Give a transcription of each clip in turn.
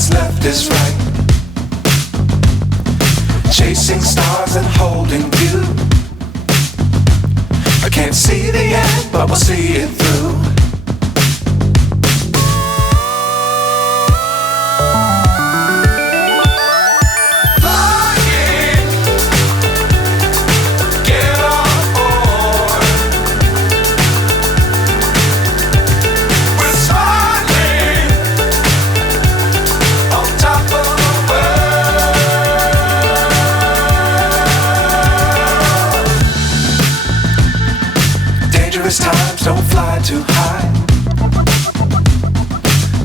what's left is right. Chasing stars and holding you. I can't see the end, but we'll see it through. Times don't fly too high.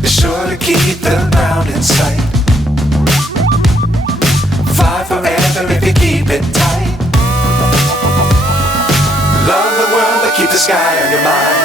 Be sure to keep the ground in sight. Fly forever if you keep it tight. Love the world but keep the sky on your mind.